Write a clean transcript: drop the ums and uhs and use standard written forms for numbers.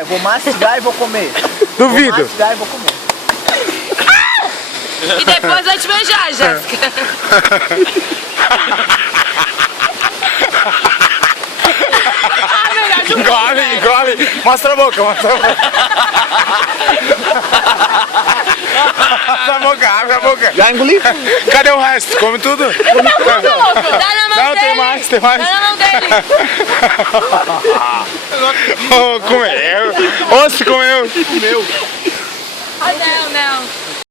Eu vou mastigar e vou comer. Duvido. Vou mastigar e vou comer. E depois vai te beijar, Jéssica. Engole. Mostra a boca, mostra a boca. Abre a boca. Já engoli? Cadê o resto? Come tudo? Dá na mão dele. Não, tem mais. Dá na mão dele. Oh, comeu. Ô, se comeu. Ah, não.